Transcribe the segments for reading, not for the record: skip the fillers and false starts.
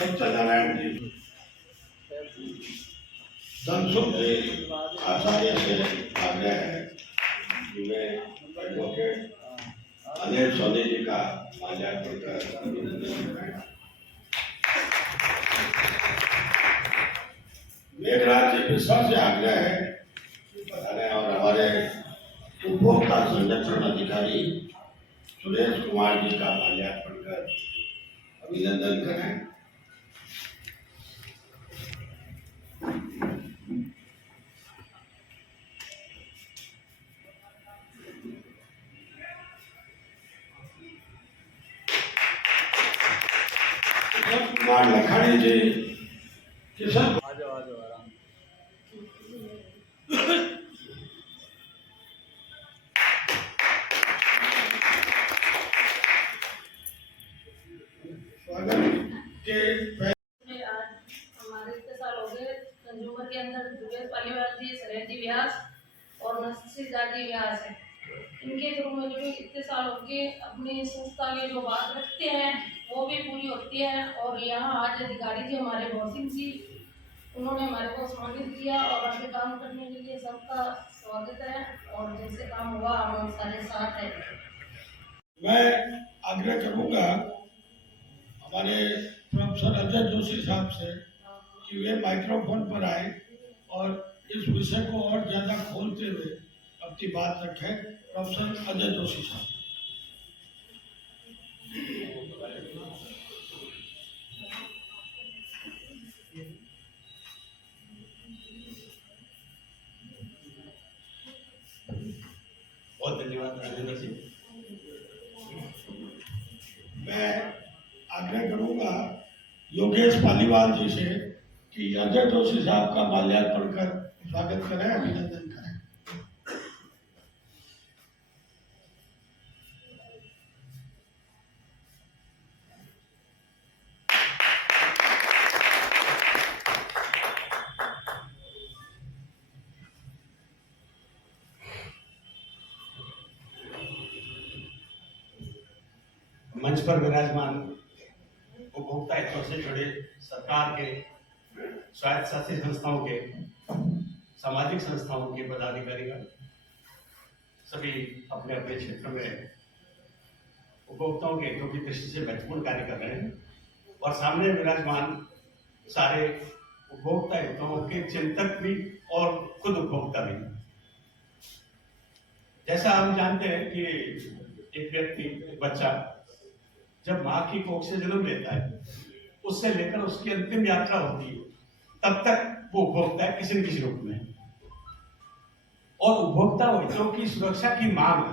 सत्यनारायण जी धनसुख जी आचार्य से आग्रह है कि मैं एडवोकेट अनिल सोनी जी का माल्यार्पण कर अभिनंदन करें। मेघराज जी विश्वास से आग्रह है बताने और हमारे उपभोक्ता संरक्षण अधिकारी सुरेश कुमार जी का माल्यार्पण कर अभिनंदन करें। कुमार लखानी जी किशन हमारे इतने साल हो गए कंज्यूमर के अंदर जुबेर पालीवाल जी, सरेंडी व्यास और नसीदार जी व्यास है। इनके थ्रू में जो इतने साल हो गए अपनी संस्था में जो बात रखते हैं वो भी पूरी होती है। और यहाँ आज अधिकारी जी हमारे भौर सिंह जी उन्होंने हमारे को सम्मानित किया और आगे काम करने के लिए सबका स्वागत है और जैसे काम हुआ हम सारे साथ हैं। मैं आग्रह करूँगा हमारे प्रोफेसर अजय जोशी साहब से कि वे माइक्रोफोन पर आए और इस विषय को और ज़्यादा खोलते हुए अपनी बात रखें। प्रोफेसर अजय जोशी साहब। बहुत धन्यवाद राजेंद्र जी। मैं आग्रह करूँगा योगेश पालीवाल जी से कि अजय जोशी साहब का माल्यार्पण कर स्वागत करें, अभिनंदन करें। मंच पर विराजमान उपभोक्ता हितों से जुड़े सरकार के, स्वायत्त शासित संस्थाओं के, सामाजिक संस्थाओं के पदाधिकारीगण सभी अपने अपने क्षेत्र में उपभोक्ताओं के हितों की दृष्टि से महत्वपूर्ण कार्य कर रहे हैं और सामने विराजमान सारे उपभोक्ता हितों के चिंतक भी और खुद उपभोक्ता भी। जैसा हम जानते हैं कि एक व्यक्ति, एक बच्चा जब माँ की कोख से जन्म लेता है उससे लेकर उसकी अंतिम यात्रा होती है तब तक वो उपभोक्ता है किसी न किसी रूप में। और उपभोक्ता हितों की सुरक्षा की मांग,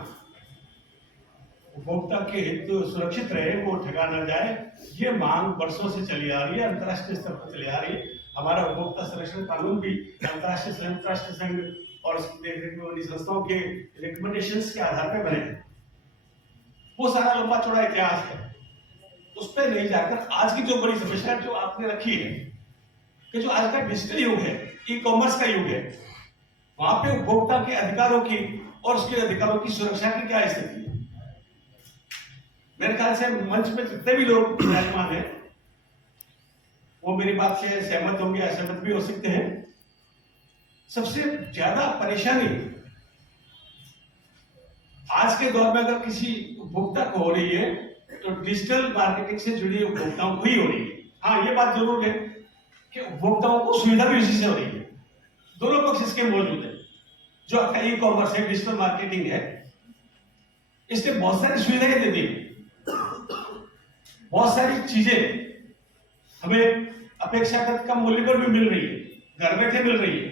उपभोक्ता के हित सुरक्षित रहे, वो ठगा न जाए, ये मांग वर्षों से चली आ रही है, अंतर्राष्ट्रीय स्तर पर चली आ रही है। हमारा उपभोक्ता संरक्षण कानून भी अंतर्राष्ट्रीय संयुक्त राष्ट्र संघ और संस्थाओं के रिकमेंडेशंस के आधार पर बने हैं। वो सारा लंबा चौड़ा इतिहास है, उस पर नहीं जाकर आज की जो बड़ी समस्या जो आपने रखी है कि जो आज का डिजिटल युग है, ई कॉमर्स का युग है, वहां पे उपभोक्ता के अधिकारों की और उसके अधिकारों की सुरक्षा की क्या स्थिति है। मेरे ख्याल से मंच में जितने भी लोग विराजमान हैं वो मेरी बात से सहमत होंगे, असहमत भी हो सकते हैं। सबसे ज्यादा परेशानी आज के दौर में अगर किसी उपभोक्ता को हो रही है तो डिजिटल मार्केटिंग से जुड़ी उपभोक्ताओं को ही हो रही है। हाँ, ये बात जरूर है कि उपभोक्ताओं को सुविधा भी इसी से हो रही है। दोनों पक्ष इसके मौजूद है। जो आपका ई कॉमर्स है, डिजिटल मार्केटिंग है, इसने बहुत सारी सुविधाएं दे दी, बहुत सारी चीजें हमें अपेक्षाकृत कम मूल्य पर भी मिल रही है, घर बैठे मिल रही है,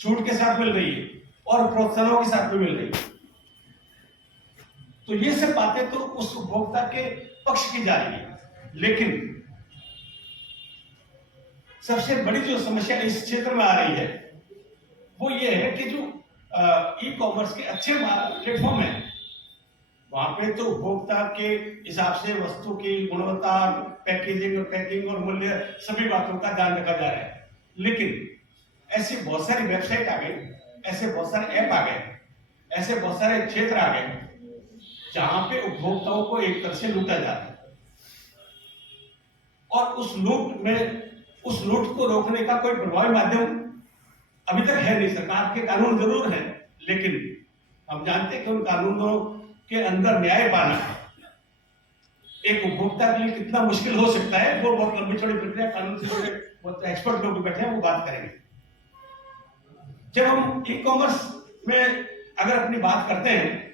छूट के साथ मिल रही है और प्रोत्साहनों के साथ भी मिल रही है। तो ये सब बातें तो उस उपभोक्ता के पक्ष की जा रही है। लेकिन सबसे बड़ी जो समस्या इस क्षेत्र में आ रही है वो ये है कि जो ई कॉमर्स के अच्छे प्लेटफॉर्म है वहां पे तो उपभोक्ता के हिसाब से वस्तु की गुणवत्ता, पैकिंग और मूल्य सभी बातों का ध्यान रखा जा रहा है। लेकिन ऐसी बहुत सारी वेबसाइट आ गई, ऐसे बहुत सारे ऐप आ गए, ऐसे बहुत सारे क्षेत्र आ गए जहां पे उपभोक्ताओं को एक तरह से लूटा जा रहा है। और उस लूट को रोकने का कोई प्रभावी माध्यम अभी तक है नहीं। सरकार के कानून जरूर हैं, लेकिन हम जानते हैं कि उन कानूनों के अंदर न्याय पाना एक उपभोक्ता के लिए कितना मुश्किल हो सकता है, वो बहुत लंबी चौड़ी प्रक्रिया, कानून से जुड़े बहुत एक्सपर्ट लोग बैठे हैं, वो बात करेंगे। जब हम ई कॉमर्स में अगर अपनी बात करते हैं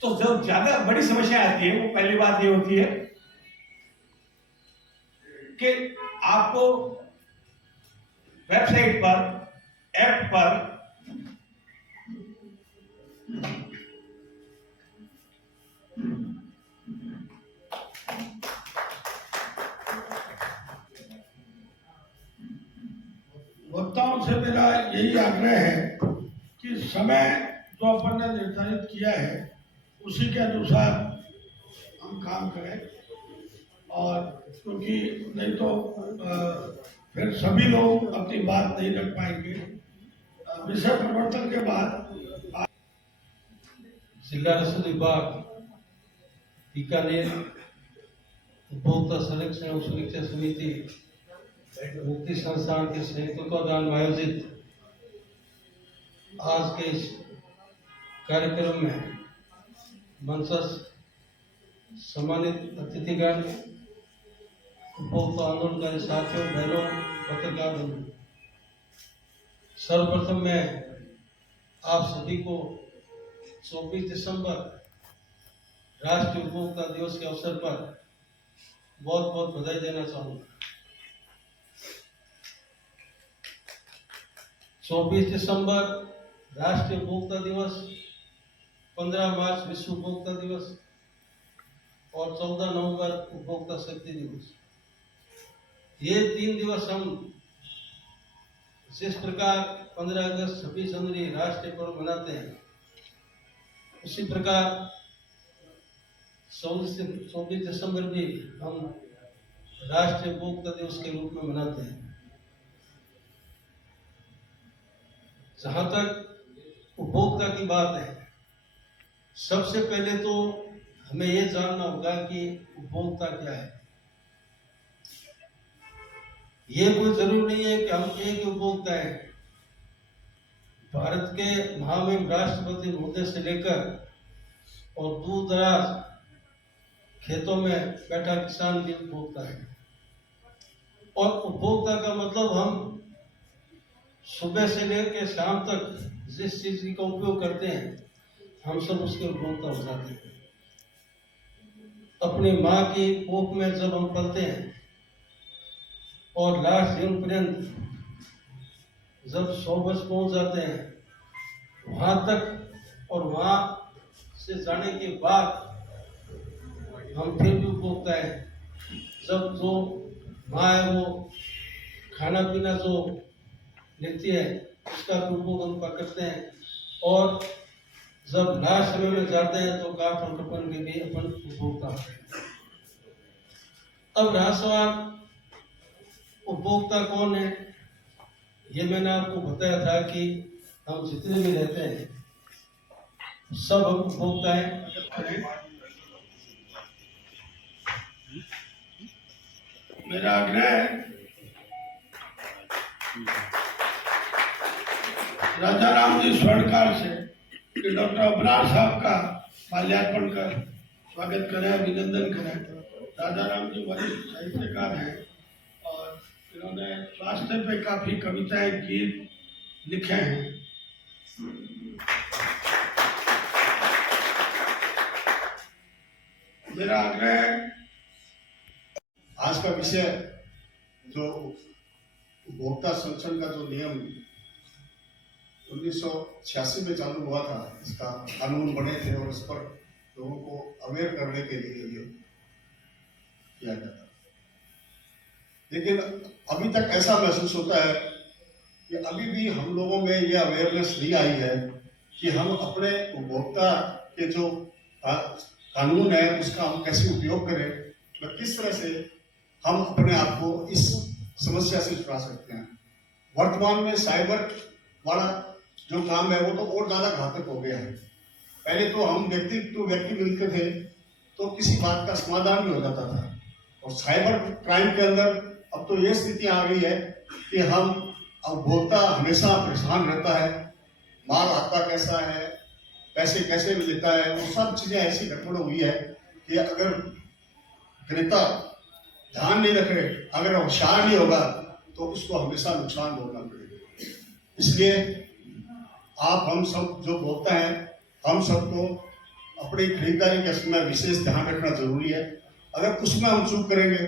तो जो ज्यादा बड़ी समस्या आती है, वो पहली बात ये होती है कि आपको वेबसाइट पर, ऐप पर वक्ताओं से मेरा यही आग्रह है कि समय जो अपन ने निर्धारित किया है उसी के अनुसार हम काम करें, और क्योंकि नहीं तो फिर सभी लोग अपनी बात नहीं रख पाएंगे। विषय परिवर्तन के बाद जिला रसद विभाग बीकानेर, उपभोक्ता संरक्षण और सुरक्षा समिति, मुक्ति संस्थान के संयुक्त तत्वाधान में आयोजित आज के इस कार्यक्रम में मंचस्थ सम्मानित अतिथिगण, उपभोक्ता आंदोलनकारी साथियों, बहनों, पत्रकार बंधु, सर्वप्रथम मैं आप सभी को 24 दिसंबर राष्ट्रीय उपभोक्ता दिवस के अवसर पर बहुत बहुत बधाई देना चाहूँगा। 24 दिसंबर राष्ट्रीय उपभोक्ता दिवस, 15 मार्च विश्व उपभोक्ता दिवस और 14 नवंबर उपभोक्ता शक्ति दिवस। ये 3 दिवस हम जिस प्रकार 15 अगस्त, 26 जनवरी राष्ट्रीय पर्व मनाते हैं, उसी प्रकार 24 दिसंबर भी हम राष्ट्रीय उपभोक्ता दिवस के रूप में मनाते हैं। जहां तक उपभोक्ता की बात है, सबसे पहले तो हमें ये जानना होगा कि उपभोक्ता क्या है। ये कोई जरूरी नहीं है कि हम एक उपभोक्ता है। भारत के महामहिम राष्ट्रपति महोदय से लेकर और दूर दराज खेतों में बैठा किसान भी उपभोक्ता है। और उपभोक्ता का मतलब हम सुबह से लेकर शाम तक जिस चीज का उपयोग करते हैं, हम सब उसके उपभोक्ता हो जाते हैं। अपनी माँ की कोख में जब हम पलते हैं और लास्ट जीवन पर्यंत जब 100 वर्ष पहुंच जाते हैं, वहां तक और वहां से जाने के बाद हम फिर भी उपभोक्ता है। जब जो माँ है वो खाना पीना जो लेती है, उसका उपभोग हम करते हैं। और जब लास्ट समय में जाते हैं तो काट और कपन के भी अपन उपभोक्ता होते हैं। अब रहा सवाल उपभोक्ता कौन है, ये मैंने आपको बताया था कि हम जितने भी रहते हैं सब हम उपभोक्ता हैं। मेरा आग्रह है राजा राम जी स्वर्णकार से कि डॉक्टर अबरार साहब का माल्यार्पण कर स्वागत करें, अभिनंदन करें। राजा राम जी वरिष्ठ साहित्यकार हैं और इन्होंने स्वास्थ्य पे काफी कविताएं, गीत लिखे हैं। मेरा आग्रह है, आज का विषय जो उपभोक्ता संरक्षण का जो नियम 1986 में चालू हुआ था, इसका कानून बने थे और इस पर लोगों को अवेयर करने के लिए ये किया जाता। लेकिन अभी तक ऐसा महसूस होता है कि अभी भी हम लोगों में ये अवेयरनेस नहीं आई है कि हम अपने उपभोक्ता के जो कानून है उसका हम कैसे उपयोग करें, और किस तरह से हम अपने आप को इस समस्या से छुड़ा सकते हैं। वर्तमान में साइबर वाला जो काम है वो तो और ज़्यादा घातक हो गया है। पहले तो हम व्यक्ति टू व्यक्ति मिलते थे तो किसी बात का समाधान भी हो जाता था, और साइबर क्राइम के अंदर अब तो ये स्थिति आ गई है कि हम उपभोक्ता हमेशा परेशान रहता है, माल आता कैसा है, पैसे कैसे लेता है, वो सब चीज़ें ऐसी गड़बड़ हुई है कि अगर क्रेता ध्यान नहीं रखे, अगर होशियार नहीं होगा तो उसको हमेशा नुकसान भोगना पड़ेगा। इसलिए आप हम सब जो भोक्ता हैं, हम सबको अपनी खरीदारी के समय विशेष ध्यान रखना जरूरी है। अगर उसमें हम चूक करेंगे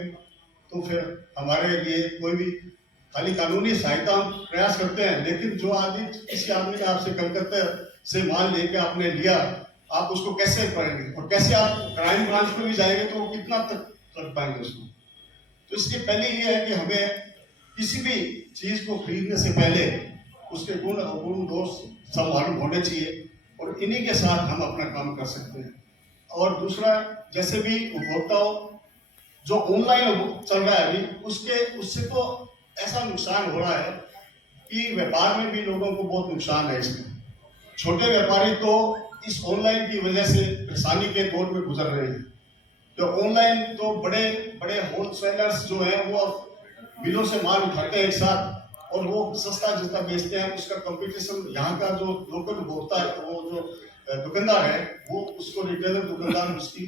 तो फिर हमारे लिए कोई भी खाली कानूनी सहायता हम प्रयास करते हैं, लेकिन जो आदमी किसी आदमी ने आपसे कलकत्ता से माल लेके आपने लिया, आप उसको कैसे करेंगे और कैसे आप क्राइम ब्रांच में भी जाएंगे तो वो कितना तक कर पाएंगे उसको। तो इसलिए पहले ये है कि हमें किसी भी चीज को खरीदने से पहले उसके गुण अवगुण दोष सब मालूम होने चाहिए, और इन्हीं के साथ हम अपना काम कर सकते हैं। और दूसरा, जैसे भी उपभोक्ताओं जो ऑनलाइन चल रहा है अभी, उससे तो ऐसा नुकसान हो रहा है कि व्यापार में भी लोगों को बहुत नुकसान है। इसमें छोटे व्यापारी तो इस ऑनलाइन की वजह से परेशानी के दौर में गुजर रहे हैं। तो ऑनलाइन तो बड़े बड़े होलसेलर्स जो हैं वो मिलों से माल उठाते हैं एक साथ, और वो सस्ता जितना बेचते हैं उसका कंपटीशन यहाँ का जो लोकल उपभोक्ता है, वो जो दुकानदार है, वो उसको रिटेलर दुकानदार उसकी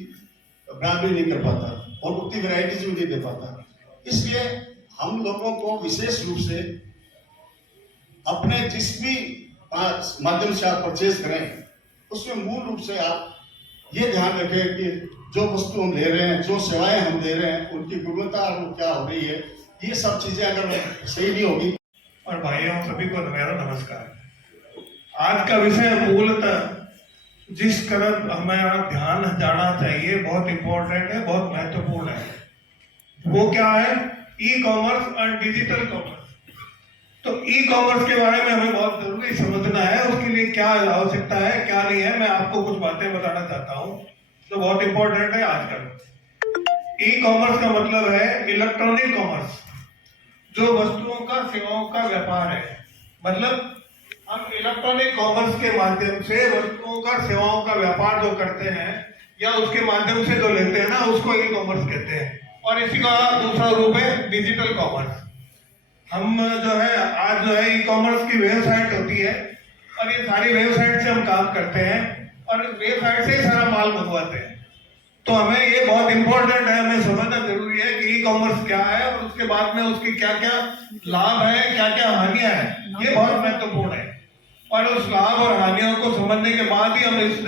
बराबरी नहीं कर पाता और उतनी वैरायटीज भी नहीं दे पाता। इसलिए हम लोगों को विशेष रूप से अपने जिस भी माध्यम से आप परचेज करें उसमें मूल रूप से आप ये ध्यान रखें कि जो वस्तु हम ले रहे हैं, जो सेवाएं हम दे रहे हैं, उनकी गुणवत्ता क्या हो रही है। ये सब चीजें अगर सही नहीं होगी। और भाइयों सभी को मेरा नमस्कार। आज का विषय मूलतः जिस तरफ हमारा ध्यान जाना चाहिए बहुत इंपॉर्टेंट है, बहुत महत्वपूर्ण है। वो क्या है? ई कॉमर्स और डिजिटल कॉमर्स। तो ई कॉमर्स के बारे में हमें बहुत जरूरी समझना है, उसके लिए क्या आवश्यकता है क्या नहीं है। मैं आपको कुछ बातें बताना चाहता हूँ जो बहुत इंपॉर्टेंट है आजकल। ई कॉमर्स का मतलब है इलेक्ट्रॉनिक कॉमर्स, जो वस्तुओं का सेवाओं का व्यापार है। मतलब हम इलेक्ट्रॉनिक कॉमर्स के माध्यम से वस्तुओं का सेवाओं का व्यापार जो करते हैं या उसके माध्यम से जो लेते हैं ना, उसको ई कॉमर्स कहते हैं। और इसी का दूसरा रूप है डिजिटल कॉमर्स। हम जो है आज जो है ई कॉमर्स की वेबसाइट होती है और ये सारी वेबसाइट से हम काम करते हैं और वेबसाइट से ही सारा माल मंगवाते हैं। तो हमें ये बहुत इंपॉर्टेंट है, हमें समझना जरूरी है कि ई कॉमर्स क्या है और उसके बाद में उसकी क्या क्या लाभ है, क्या क्या हानियां हैं, ये बहुत महत्वपूर्ण है। और उस लाभ और हानियों को समझने के बाद ही हम इस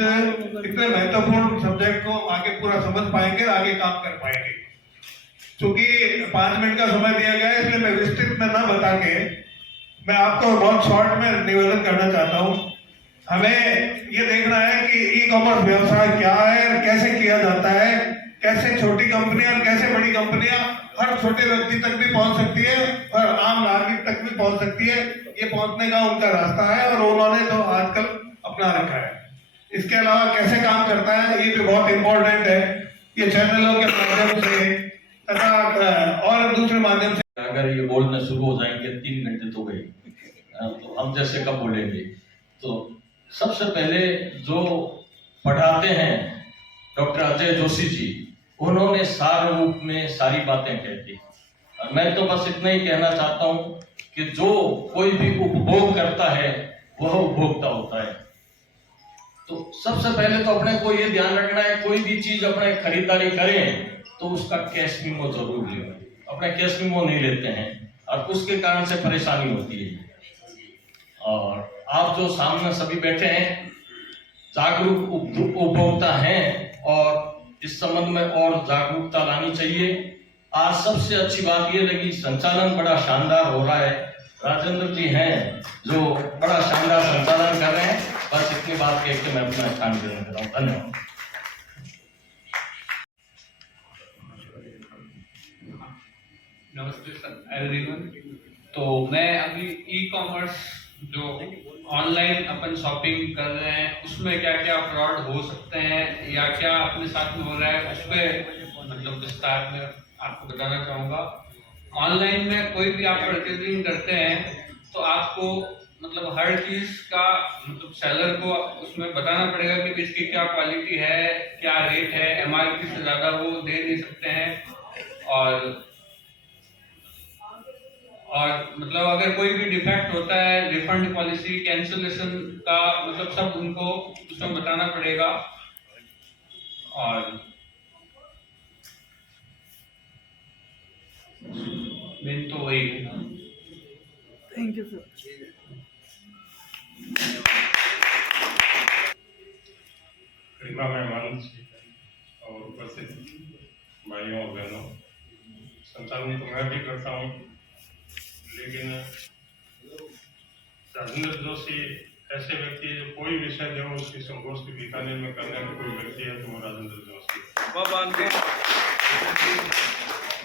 इतने महत्वपूर्ण सब्जेक्ट को आगे पूरा समझ पाएंगे, आगे काम कर पाएंगे। क्योंकि 5 मिनट का समय दिया गया है, इसलिए मैं विस्तृत में ना बता के मैं आपको बहुत शॉर्ट में निवेदन करना चाहता हूँ। हमें ये देखना है कि ई कॉमर्स व्यवसाय क्या है, कैसे किया जाता है, कैसे छोटी कंपनियां और कैसे बड़ी कंपनियां हर छोटे व्यक्ति तक भी पहुंच सकती है और आम नागरिक तक भी पहुंच सकती है। ये पहुंचने का उनका रास्ता है और उन्होंने तो आजकल अपना रखा है। इसके अलावा कैसे काम करता है ये भी बहुत इंपॉर्टेंट है। ये चैनलों के माध्यम से तथा और दूसरे माध्यम से अगर ये बोलना शुरू हो जाएंगे 3 घंटे तो गए, तो हम जैसे कब बोलेंगे। तो सबसे पहले जो पढ़ाते हैं डॉक्टर अजय जोशी जी, उन्होंने सार रूप में सारी बातें कह दी। मैं तो बस इतना ही कहना चाहता हूँ कि जो कोई भी उपभोग करता है वह उपभोक्ता होता है। तो सबसे पहले तो अपने को ये ध्यान रखना है, कोई भी चीज अपने खरीदारी करें तो उसका कैश मेमो जरूर लें। अपने कैश मेमो नहीं लेते हैं और उसके कारण से परेशानी होती है। और आप जो सामने सभी बैठे हैं जागरूक उपभोक्ता हैं और इस संबंध में और जागरूकता लानी चाहिए। आज सबसे अच्छी बात ये लगी, संचालन बड़ा शानदार हो रहा है। राजेंद्र जी हैं जो बड़ा शानदार संचालन कर रहे हैं। बस इतनी बात कह के मैं अपना स्थान ग्रहण कर रहा हूँ। धन्यवाद। नमस्ते सर एवरीवन। तो मैं अभी ई कॉमर्स जो ऑनलाइन अपन शॉपिंग कर रहे हैं उसमें क्या क्या फ्रॉड हो सकते हैं या क्या अपने साथ में हो रहा है, उस पर मतलब विस्तार में आपको बताना चाहूँगा। ऑनलाइन में कोई भी आप परचेजिंग करते हैं तो आपको मतलब हर चीज़ का मतलब सेलर को उसमें बताना पड़ेगा कि इसकी क्या क्वालिटी है, क्या रेट है। एमआरपी से ज़्यादा वो दे नहीं सकते हैं। और मतलब अगर कोई भी डिफेक्ट होता है, रिफंड पॉलिसी, कैंसलेशन का मतलब सब उनको उसमें बताना पड़ेगा। और मेन तो वही है। गरिमा मेहमान और उपस्थित भाइयों और बहनों, संचालन तो मैं भी करता हूँ, लेकिन राजेंद्र जोशी ऐसे व्यक्ति है जो कोई विषय जो उसकी संगोष्ठी बीकानेर में करने में कोई व्यक्ति है तो वो राजेंद्र जोशी।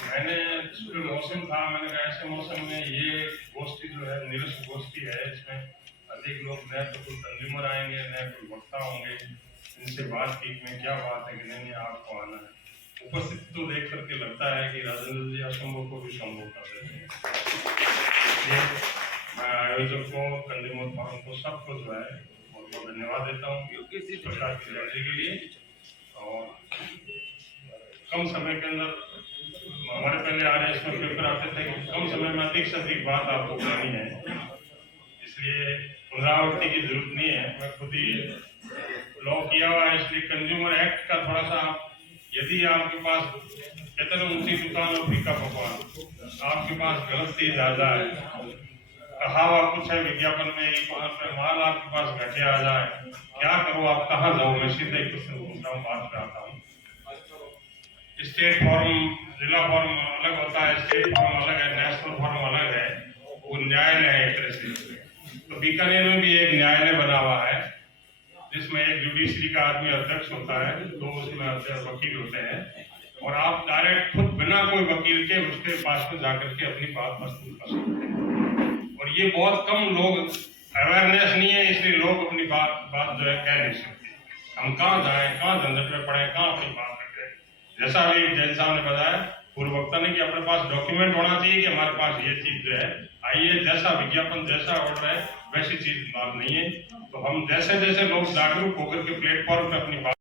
मैंने जो मौसम था, मैंने कहा ऐसे मौसम में ये गोष्ठी जो है निरस्त गोष्ठी है, इसमें अधिक लोग नए तो कोई कंज्यूमर आएंगे, नए कोई वक्ता होंगे, इनसे बातचीत में क्या बात है कि नहीं आपको आना है। उपस्थित तो देख करके लगता है कि राजेंद्र जी असंभव को भी संभव कर देते हैं। मैं आयोजक को, कंज्यूमर फोरम को, सबको जो है बहुत बहुत धन्यवाद देता हूँ इस प्रकार की एनर्जी के लिए। और कम समय के अंदर हमारे पहले आ रहे इसमें पेपर आते थे कि कम समय में अधिक से अधिक बात आपको करनी है, इसलिए पुनरावृत्ति की जरूरत नहीं है। मैं खुद ही लॉ किया हुआ है, इसलिए कंज्यूमर एक्ट का थोड़ा सा, यदि आपके पास कहते हैं ऊंची दुकान और फीका पकवान, आपके पास गलत चीज आ जाए, कहा हुआ कुछ है विज्ञापन में, माल आपके पास घटे आ जाए, क्या करो आप, कहाँ जाओ? मैं सीधे क्वेश्चन पूछता हूँ, बात पे आता हूँ। स्टेट फॉर्म, जिला फॉर्म अलग होता है, स्टेट फॉर्म अलग है, नेशनल फॉर्म अलग है, वो न्यायालय है एक तरह से। तो बीकानेर में भी एक न्यायालय बना हुआ है जिसमें एक जुडिशरी का आदमी अध्यक्ष होता है, दो उसमें वकील होते हैं, और आप डायरेक्ट खुद बिना कोई वकील के उसके पास में जाकर के अपनी बात प्रस्तुत कर सकते हैं। और ये बहुत कम लोग, अवेयरनेस नहीं है, इसलिए लोग अपनी बात जो है कह नहीं सकते। हम कहाँ जाए, कहाँ झंझट में पड़े, कहाँ अपनी बात रखें। जैसा अभी जैन साहब ने बताया, पूर्व वक्ता ने, कि अपने पास डॉक्यूमेंट होना चाहिए कि हमारे पास ये चीज जो है आइए, जैसा विज्ञापन जैसा ऑर्डर है वैसी चीज बात नहीं है। तो हम जैसे जैसे लोग जागरूक होकर के प्लेटफॉर्म पे अपनी बात,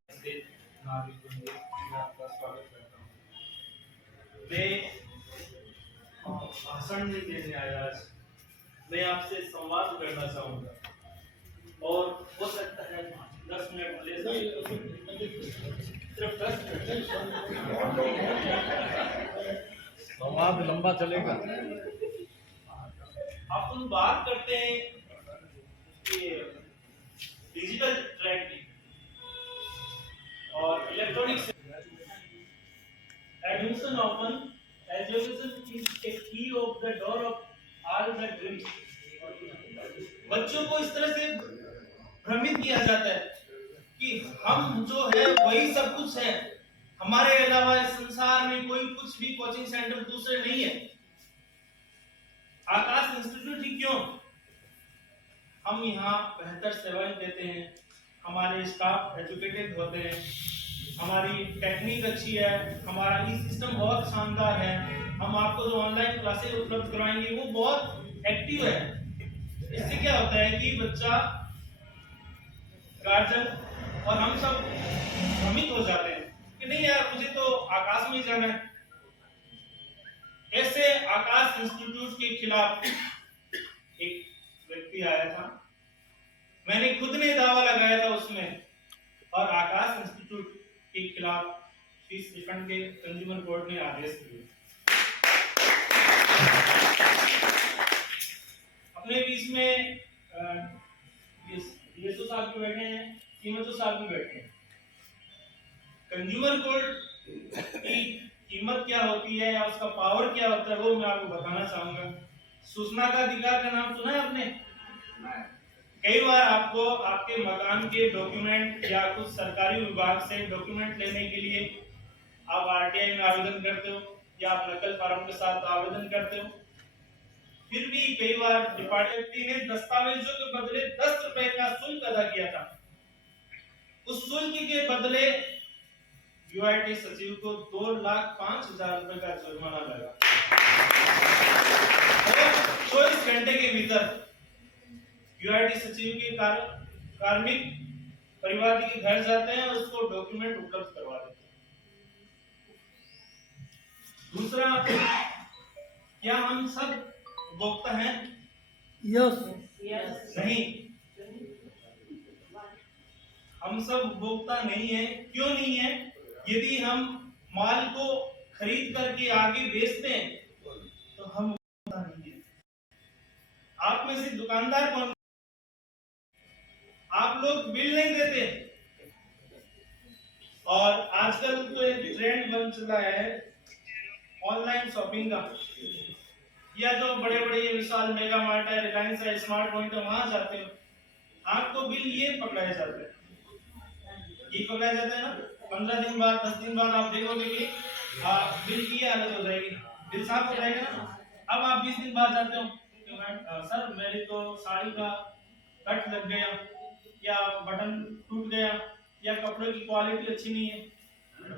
भाषण नहीं देने आया, मैं आपसे संवाद करना चाहूंगा और हो सकता है 10 मिनट ले सिर्फ 10 मिनट। संवाद लंबा चलेगा। अपन बात करते हैं कि डिजिटल ट्रैकिंग और electronics admission often education is a key of the door of all the dreams. बच्चों को इस तरह से भ्रमित किया जाता है कि हम जो है वही सब कुछ है, हमारे अलावा इस संसार में कोई कुछ भी कोचिंग सेंटर दूसरे नहीं है। आकाश इंस्टीट्यूट ही क्यों, हम यहाँ बेहतर सेवाएं देते हैं, हमारे स्टाफ एजुकेटेड होते हैं, हमारी टेक्निक अच्छी है, हमारा ई सिस्टम बहुत शानदार है, हम आपको जो ऑनलाइन क्लासेस उपलब्ध करवाएंगे वो बहुत एक्टिव है। इससे क्या होता है कि बच्चा, गार्जियन और हम सब भ्रमित हो जाते हैं कि नहीं यार मुझे तो आकाश में जाना है। ऐसे आकाश इंस्टीट्यूट के खिलाफ एक व्यक्ति आया था, मैंने खुद ने दावा लगाया था उसमें, और आकाश इंस्टीट्यूट के खिलाफ फीस रिफंड के कंज्यूमर कोर्ट ने आदेश दिए। अपने बीच में ये साहब भी बैठे हैं, कीमत साहब भी बैठे हैं। कंज्यूमर कोर्ट की कीमत क्या होती है या उसका पावर क्या होता है वो मैं आपको बताना चाहूंगा। सूचना का अधिकार का नाम सुना है आपने? कई बार आपको आपके मकान के डॉक्यूमेंट या कुछ सरकारी विभाग से डॉक्यूमेंट लेने के लिए आप आरटीआई में आवेदन करते हो या आप नकल फार्म के साथ आवेदन करते हो, फिर भी कई बार डिपार्टमेंट ने दस्तावेजों के बदले 10 रुपए का शुल्क अदा किया था। उस शुल्क के बदले यूआईटी सचिव को 2,05,000 रुपए का जुर्माना लगा। 24 घंटे के भीतर यूआईटी सचिव के कार्मिक परिवार के घर जाते हैं और उसको डॉक्यूमेंट उपलब्ध करवा देते हैं। दूसरा, क्या हम सब उपभोक्ता हैं? यस। नहीं, हम सब उपभोक्ता नहीं है। क्यों नहीं है? यदि हम माल को खरीद करके आगे बेचते हैं तो हम उपभोक्ता नहीं है। आप में से दुकानदार कौन? आप लोग बिल नहीं देते। और आजकल तो एक ट्रेंड बन चला है ऑनलाइन शॉपिंग का, या जो बड़े बड़े विशाल मेगा मार्ट है, रिलायंस है, स्मार्ट पॉइंट है, वहां जाते हो, आपको बिल ये पकड़ाया जाता है, ये पकड़ाया जाता है ना। 15 दिन बाद 10 दिन बाद आप देखोगे कि बिल की हालत हो जाएगी, बिल साफ हो जाएगा ना। अब आप 20 दिन बाद जाते हो कि सर मेरी तो साड़ी का कट लग गया, या बटन टूट गया, या कपड़े की क्वालिटी अच्छी नहीं है,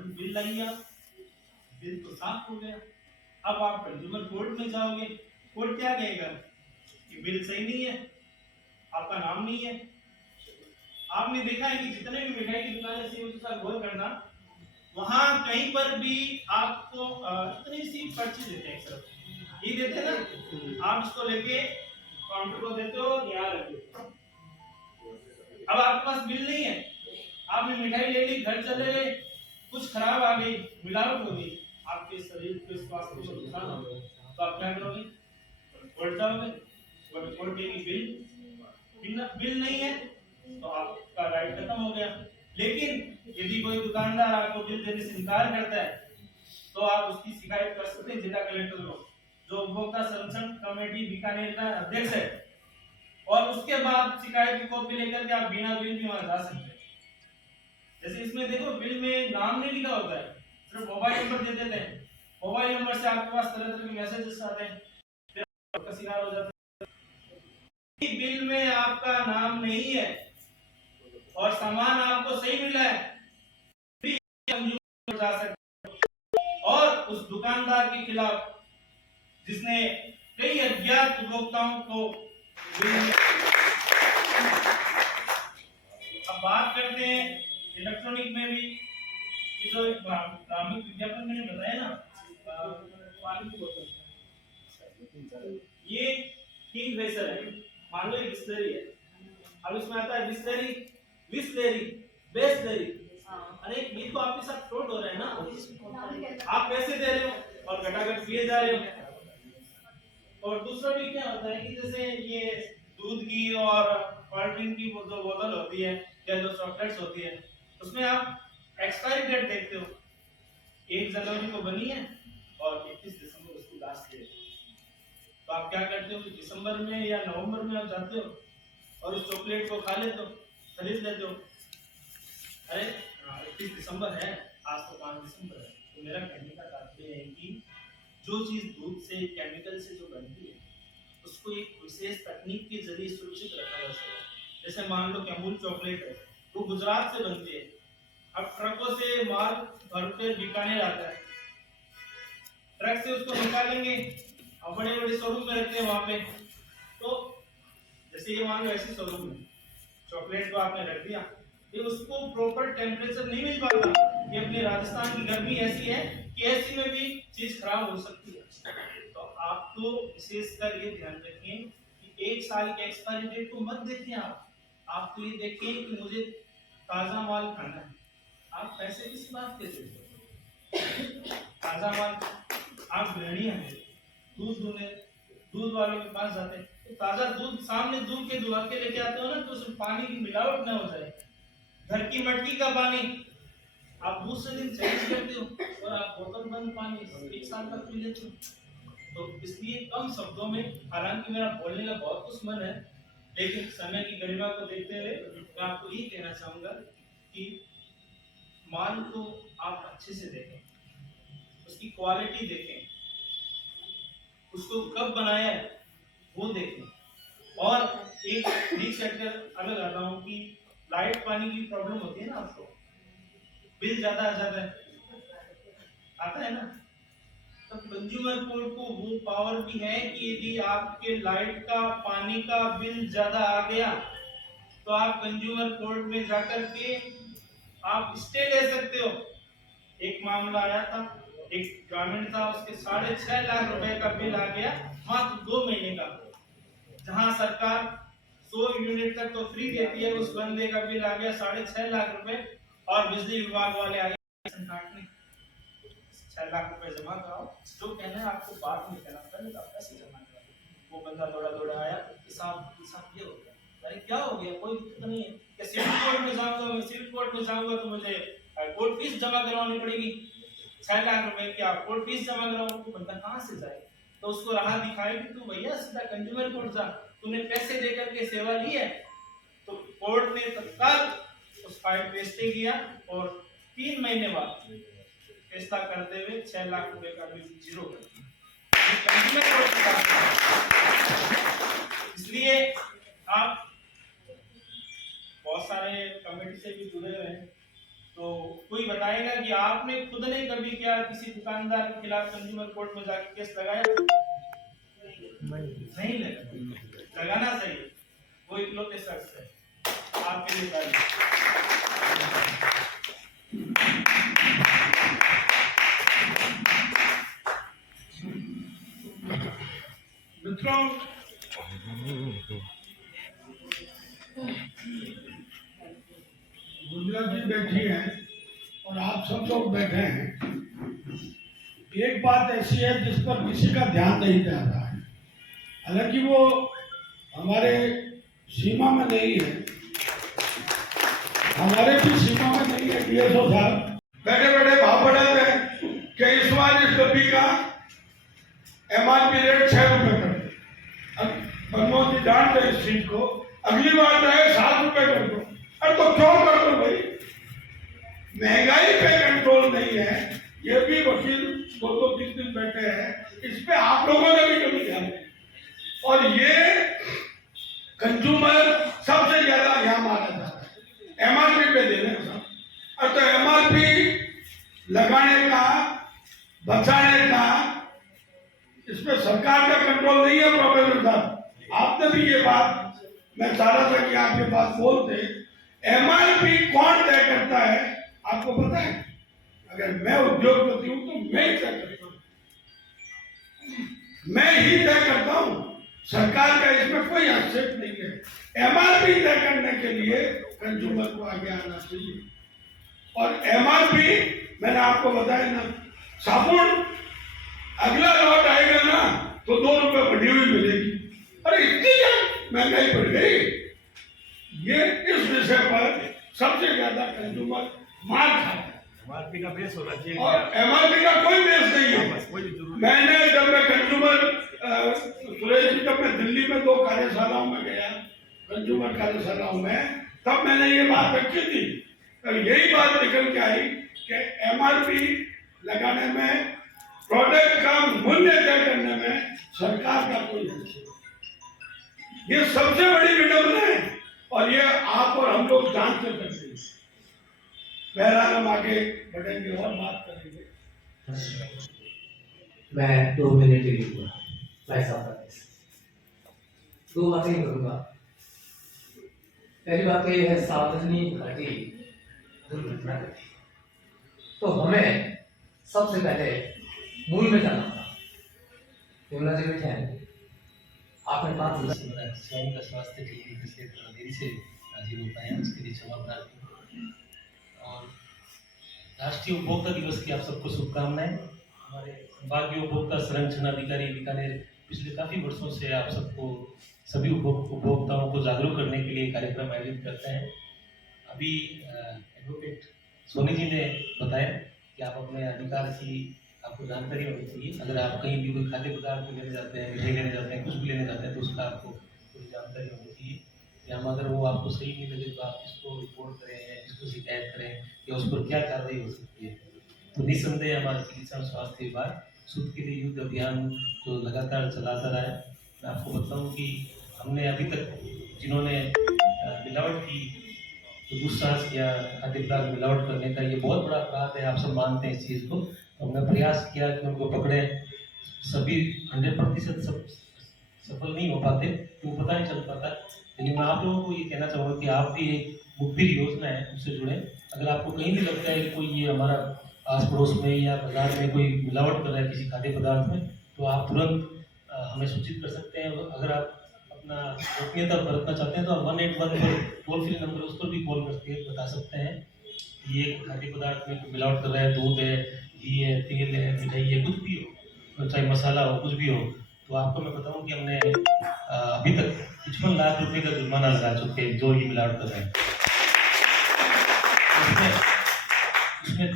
बिल लग गया, बिल तो साफ हो गया। अब आप कंज्यूमर कोर्ट में जाओगे, कोर्ट क्या कहेगा कि बिल सही नहीं है, आपका नाम नहीं है। आपने देखा है कि जितने भी मिठाई की दुकानें थी उसके साथ गौर करना, वहां कहीं पर भी आपको इतनी सी पर्ची देते हैं, सर ये देते हैं ना, आप इसको लेके काउंटर को देते हो, यहाँ रखो। अब आपके पास बिल नहीं है, आपने मिठाई ले ली, घर चले गए, कुछ खराब आ गई, मिलावट हो गई, आपके शरीर के स्वास्थ्य को नुकसान हो गया, तो आप क्या करोगे? कोर्ट जाओगे, कोर्ट कहेगी बिल नहीं है, तो आपका राइट खत्म हो गया। लेकिन यदि कोई दुकानदार आपको बिल देने से इनकार करता है तो आप उसकी शिकायत कर सकते हैं जिला कलेक्टर को, जो उपभोक्ता संरक्षण कमेटी बीकानेर का अध्यक्ष है, और उसके बाद शिकायत की कॉपी लेकर के आप बिना बिल भी वहां जा सकते हैं। जैसे इसमें देखो, बिल में नाम नहीं लिखा होता है, सिर्फ मोबाइल नंबर दे देते हैं। मोबाइल नंबर से आपके पास तरह तरह के मैसेजेस आते हैं, फिर आपका शिकार हो जाता है। बिल में आपका नाम नहीं है और सामान आपको सही मिला है, भी जा सकते, और उस दुकानदार के खिलाफ जिसने कई अज्ञात उपभोक्ताओं को। अब बात करते हैं इलेक्ट्रॉनिक में भी, ये जो ग्रामीण विज्ञापन मैंने बताया ना, पानी की बोतल, ये किंग फेसर है, मान लो एक बिस्लरी है। अब इसमें आता है बिस्लरी, बिस्लरी, बेस्लरी, अरे ये तो आपके साथ फ्रॉड हो रहा है ना, आप पैसे दे रहे हो और घटाघट पिए जा रहे हो। और दूसरा भी क्या होता है कि जैसे ये दूध की और कोल्ड ड्रिंक की जो बोतल होती है या जो चॉकलेट्स होती है, उसमें आप एक्सपायरी डेट देखते हो, 1 जनवरी को बनी है और 31 दिसंबर उसकी लास्ट डेट। तो आप क्या करते हो कि दिसंबर में या नवंबर में आप जाते हो और उस चॉकलेट को खा लेते हो, खरीद लेते हो। अरे 31 दिसंबर है, आज तो 5 दिसंबर है। तो मेरा कहने का तात्पर्य है कि जो चीज दूध से, केमिकल से जो बनती है, उसको एक विशेष तकनीक के जरिए सुरक्षित रखा जा सकता है। जैसे मान लो कि अमूल चॉकलेट है, वो गुजरात से बनती है, अब ट्रकों से माल भर के बीकानेर आता है, ट्रक से उसको निकालेंगे और बड़े बड़े शोरूम में रखते हैं वहां पे। तो जैसे ये मान लो ऐसी शोरूम में चॉकलेट को आपने रख दिया, ये उसको प्रॉपर टेम्परेचर नहीं मिल पाता, ये अपने राजस्थान की गर्मी ऐसी है कि ऐसी में भी चीज खराब हो सकती है। तो आपको विशेषकर ये ध्यान रखें कि 1 साल की एक्सपायरी डेट को मत देखें, आप तो ये देखें कि मुझे ताजा माल खाना है। आप पैसे किस बात के देते हो? ताजा माल, आप गृहणियां हैं, दूध वालों के पास जाते हैं, तो ताजा दूध सामने दूध के दुहा के लेके आते हो ना, तो उसमें पानी की मिलावट ना हो जाए। घर की मटकी का पानी आप दूसरे दिन चेंज करते हो और आप बोतल बंद पानी 1 साल तक पी लेते हो। तो इसलिए कम शब्दों में, हालांकि मेरा बोलने का बहुत कुछ मन है, लेकिन समय की गरिमा को देखते हुए मैं आपको ये कहना चाहूंगा कि माल को आप अच्छे से देखें, उसकी क्वालिटी देखें, उसको कब बनाया है, वो देखें। और एक लीक सेक्टर अलग आता हूँ कि लाइट पानी की प्रॉब्लम होती है ना, आपको बिल ज्यादा आ जाता है, आता है ना, तो कंज्यूमर कोर्ट को वो पावर भी है कि यदि आपके लाइट का पानी का बिल ज्यादा आ गया तो आप कंज्यूमर कोर्ट में जाकर के आप स्टे ले सकते हो। एक मामला आया था, एक ग्रामीण था, उसके 6.5 लाख रुपए का बिल आ गया मात्र 2 महीने का, जहां सरकार 100 यूनिट तक तो फ्री देती है, उस बंदे का बिल आ गया 6.5 लाख रुपए और बिजली विभाग वाले आ गए काटने। 6 लाख रुपए जमा कराओ, जो कहना है आपको बात नहीं करना, पहले आप पैसे जमा कराओ। वो बंदा दौड़ा दौड़ा आया, हिसाब ये हो गया, अरे क्या हो गया, कोई दिक्कत नहीं है, कि सिविल कोर्ट में जाऊंगा, मैं सिविल कोर्ट में जाऊंगा तो मुझे कोर्ट फीस जमा करवानी पड़ेगी, 6 लाख रुपए की आप कोर्ट फीस जमा कराओ, तो बंदा कहाँ से जाए। तो उसको राह दिखाई कि तू भैया सीधा कंज्यूमर कोर्ट जा, तूने पैसे देकर के सेवा ली है। तो कोर्ट ने तत्काल उस फाइल पे स्टे किया और 3 महीने बाद फैसला करते हुए 6 लाख रुपए का बिल जीरो कर दिया। कंज्यूमर कोर्ट की बात है। इसलिए आप बहुत सारे कमेटी से भी जुड़े हुए हैं, तो कोई बताएगा कि आपने खुद ने कभी क्या किसी दुकानदार के खिलाफ कंज्यूमर कोर्ट में जाकर केस लगाया? नहीं लगाना चाहिए, वो इकलौते शख्स है आपके लिए गाली। मित्रों, गुजरात जी बैठी हैं और आप सब लोग बैठे हैं। एक बात ऐसी है जिस पर किसी का ध्यान नहीं जा रहा है, हालांकि वो हमारे सीमा में नहीं है, हमारे भी सीमा में नहीं है। डीएसओ साहब बैठे बैठे भाव बढ़ाते हैं कि इस बार इस डब्बी का एमआरपी रेट 6 रुपए कर दो। अब मनमोहन जी जानते हैं इस चीज को, अगली बार चाहे 7 रुपए कर दो। अरे तो क्यों कर दो भाई, महंगाई पे कंट्रोल नहीं है, ये भी वकील 2-3 दिन बैठे हैं, इस पे आप लोगों ने भी कभी ध्यान नहीं। और ये कंज्यूमर सबसे ज्यादा यहाँ मारा जाता है एमआरपी पे देने का। और तो एमआरपी लगाने का, बचाने का, इसमें सरकार का कंट्रोल नहीं है। प्रोफेसर साहब आपने भी ये बात, मैं चाह रहा था कि आपके पास बोलते, एमआरपी कौन तय करता है आपको पता है? अगर मैं उद्योगपति हूं तो मैं ही तय करता हूं, मैं ही तय करता हूं, सरकार का इसमें कोई हस्तक्षेप नहीं है। एमआरपी तय करने के लिए कंज्यूमर को आगे आना चाहिए। और एमआरपी मैंने आपको बताया ना, साबुन अगला लॉट आएगा ना तो 2 रुपए बढ़ी हुई मिलेगी। अरे इतनी क्या महंगाई बढ़ गई, ये इस विषय पर सबसे ज्यादा कंज्यूमर मार खाता है। एमआरपी का बेस होना चाहिए, और एमआरपी का कोई बेस नहीं है। मैंने जब मैं कंज्यूमर सुरेश जी, जब मैं दिल्ली में 2 कार्यशालाओं में गया, कंज्यूमर कार्यशालाओं में, तब मैंने ये बात रखी थी, तब यही बात निकल के आई कि एमआरपी लगाने में, प्रोडक्ट का मूल्य तय करने में सरकार का कोई हस्तक्षेप, ये सबसे बड़ी विडंबना है। और ये आप और हम लोग जान से करते हैं। बहरहाल हम आगे बढ़ेंगे और बात करेंगे। मैं 2 मिनट के लिए दूंगा, भाई साहब 2 बातें ही करूंगा। पहली बात तो ये है, सावधानी घटी दुर्घटना घटी। तो हमें सबसे पहले मूल में जाना था। यमुना जी बैठे हैं, आपने 5 स्वयं का स्वास्थ्य ठीक है, इसलिए थोड़ा देरी से हाजिर हो पाए हैं, उसके लिए क्षमा प्रार्थी हूँ। और राष्ट्रीय उपभोक्ता दिवस की आप सबको शुभकामनाएं। हमारे संभागीय उपभोक्ता संरक्षण अधिकारी बीकानेर पिछले काफ़ी वर्षों से आप सबको, सभी उपभोक्ताओं को जागरूक करने के लिए कार्यक्रम आयोजित करते हैं। अभी एडवोकेट सोनी जी ने बताया कि आप अपने अधिकार की आपको जानकारी होनी चाहिए। अगर आप कहीं भी कोई खाद्य पदार्थ लेने जाते हैं, मिठाई लेने जाते हैं, कुछ भी लेने जाते हैं, तो उसका आपको पूरी जानकारी होनी चाहिए। या अगर वो आपको सही नहीं लगे तो आप इसको रिपोर्ट करें या इसको शिकायत करें, या उस पर क्या कार्रवाई हो सकती है। तो निस्संदेह हमारा चिकित्सा और स्वास्थ्य विभाग शुद्ध के लिए युद्ध अभियान जो लगातार चलाता रहा है, मैं आपको बताऊं कि हमने अभी तक जिन्होंने मिलावट की, तो दुस्साहस किया खाद्य पदार्थ मिलावट करने का, ये बहुत बड़ा अपराध है, आप सब मानते हैं इस चीज़ को। तो हमने प्रयास किया कि उनको पकड़े, सभी 100% सब सफल नहीं हो पाते, तो पता नहीं चल पाता। लेकिन मैं आप लोगों को ये कहना चाहूँगा कि आप भी एक मुखबिर योजना है, उससे जुड़े। अगर आपको कहीं भी लगता है कि कोई ये हमारा आस पड़ोस में या बाजार में कोई मिलावट कर रहा है किसी खाद्य पदार्थ में, तो आप तुरंत हमें सूचित कर सकते हैं। अगर आप अपना गोपनीयता बरतना चाहते हैं तो आप 181 पर टोल फ्री नंबर, उस पर भी कॉल करके बता सकते हैं ये खाद्य पदार्थ में कोई मिलावट कर रहा है, दूध है, घी है, तेल है, मिठाई है, कुछ भी हो, चाहे मसाला हो, कुछ भी हो। तो आपको मैं बताऊं कि हमने अभी तक 55 लाख रुपए का जुर्माना लगा चुके हैं जो ये मिलावट कर रहे हैं। उसमें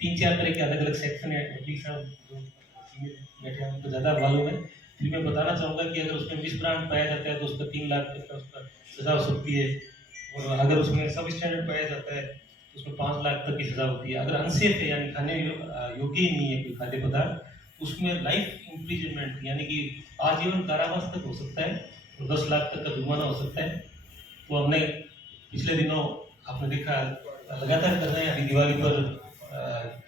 3-4 तरह के अलग अलग सेक्शन है, वकील साहब बैठे हैं उनको ज़्यादा मालूम है। फिर मैं बताना चाहूँगा कि अगर उसमें मिसब्रांड पाया जाता है तो उसका 3 लाख तक का उसका सज़ा हो सकती है, और अगर उसमें सब स्टैंडर्ड पाया जाता है तो उसमें 5 लाख तक की सज़ा होती है। अगर अनसेफ है यानी खाने योग्य ही नहीं है कोई खाद्य पदार्थ, उसमें लाइफ इम्प्रिजनमेंट यानी कि आजीवन कारावास तक हो सकता है और 10 लाख तक का जुर्माना हो सकता है। तो हमने पिछले दिनों आपने देखा लगातार कर रहे हैं, अभी दिवाली पर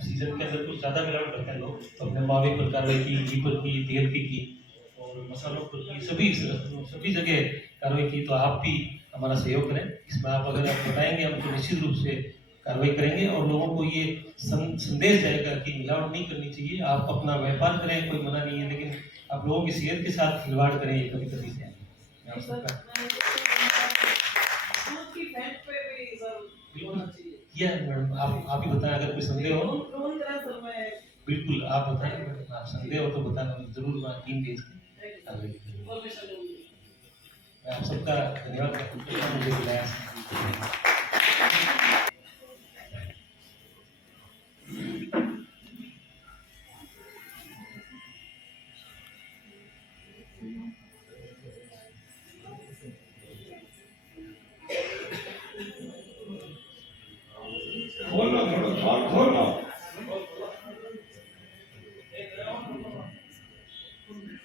सीजन के अंदर कुछ ज़्यादा मिलावट करते हैं लोग, तो हमने मावे पर कार्रवाई की, घी पर की, तेल की और मसालों पर की, सभी जगह कार्रवाई की। तो आप भी हमारा सहयोग करें इसमें। आप अगर आप बताएंगे हम तो निश्चित रूप से कार्रवाई करेंगे और लोगों को ये संदेश जाएगा कि मिलावट नहीं करनी चाहिए। आप अपना व्यापार करें, कोई मना नहीं है, लेकिन आप लोगों की सेहत के साथ खिलवाड़ करें ये कभी कभी से मैडम। आप ही बताएं अगर कोई संदेह हो। बिल्कुल आप बताएं, आप संदेह हो तो बताना, जरूर टीम भेज के। मैं आप सबका धन्यवाद करता हूँ मुझे बुलाया। खोलो थोड़ा सॉल खोलो,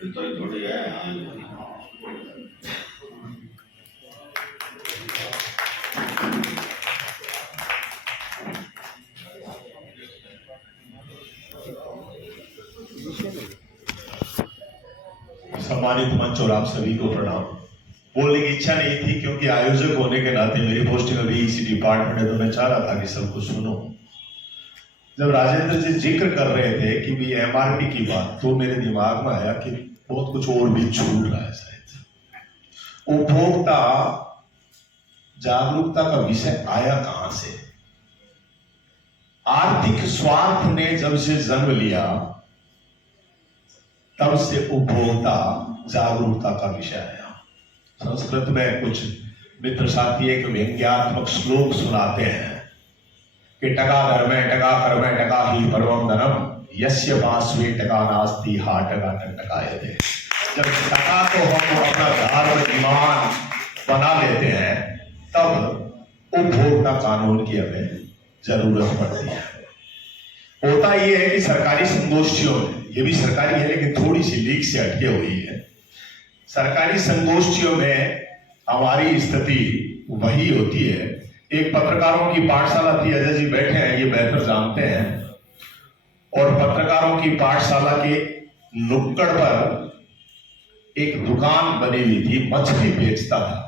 तो थोड़ी है। सम्मानित मंच और आप सभी को प्रणाम। बोलने की इच्छा नहीं थी क्योंकि आयोजक होने के नाते मेरी पोस्टिंग अभी इसी डिपार्टमेंट है, तो मैं चाह रहा था कि सब कुछ सुनो। जब राजेंद्र जी जिक्र कर रहे थे कि भी एमआरपी की बात, तो मेरे दिमाग में आया कि बहुत कुछ और भी छूट रहा है शायद। उपभोक्ता जागरूकता का विषय आया कहां से? आर्थिक स्वार्थ ने जब से जन्म लिया तब से उपभोक्ता जागरूकता का विषय आया। संस्कृत में कुछ मित्र साथी एक व्यंग्यात्मक श्लोक सुनाते हैं कि टका कर्मे टका कर्मे टका ही परमं धनम यस्य पार्श्वे टका नास्ति हा टका टकायते। जब टका को हम अपना धार और ईमान बना लेते हैं तब उपभोक्ता कानून की हमें जरूरत पड़ती है। होता यह है कि सरकारी संगोष्ठियों में, ये भी सरकारी है लेकिन थोड़ी सी लीक से हटके हुई है, सरकारी संगोष्ठियों में हमारी स्थिति वही होती है। एक पत्रकारों की पाठशाला थी, अजय जी बैठे हैं, ये बेहतर जानते हैं, और पत्रकारों की पाठशाला के नुक्कड़ पर एक दुकान बनी हुई थी, मछली बेचता था।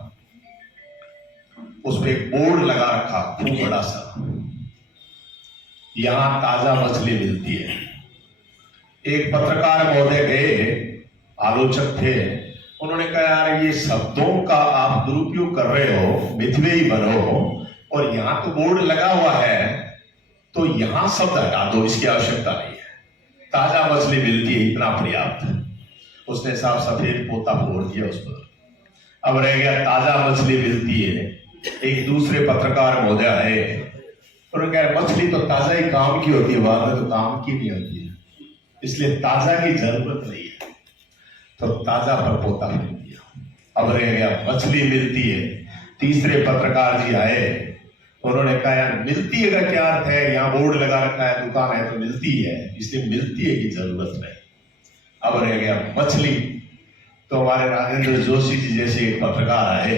उस पर एक बोर्ड लगा रखा खूब बड़ा सा, यहां ताजा मछली मिलती है। एक पत्रकार महोदय गए, आलोचक थे, उन्होंने कहा यार ये शब्दों का आप दुरुपयोग कर रहे हो, मिथवे ही बनो, और यहां तो बोर्ड लगा हुआ है तो यहां शब्द हटा दो, इसकी आवश्यकता नहीं है, ताजा मछली मिलती है इतना पर्याप्त। उसने साफ सफेद पोता फोड़ दिया उस पर, अब रह गया ताजा मछली मिलती है। एक दूसरे पत्रकार महोदय आए, उन्होंने कहा मछली तो ताजा ही काम की होती है, बाद में तो काम की नहीं होती है, इसलिए ताजा की जरूरत नहीं है, तो ताजा पर पोता फेंक दिया। अब रह गया मछली मिलती है। तीसरे पत्रकार जी आए, उन्होंने कहा यार मिलती है का क्या अर्थ है, यहाँ बोर्ड लगा रखा है, दुकान है तो मिलती है, इसलिए मिलती है की जरूरत नहीं। अब रह गया मछली। तो हमारे राजेंद्र जोशी जी जैसे एक पत्रकार आए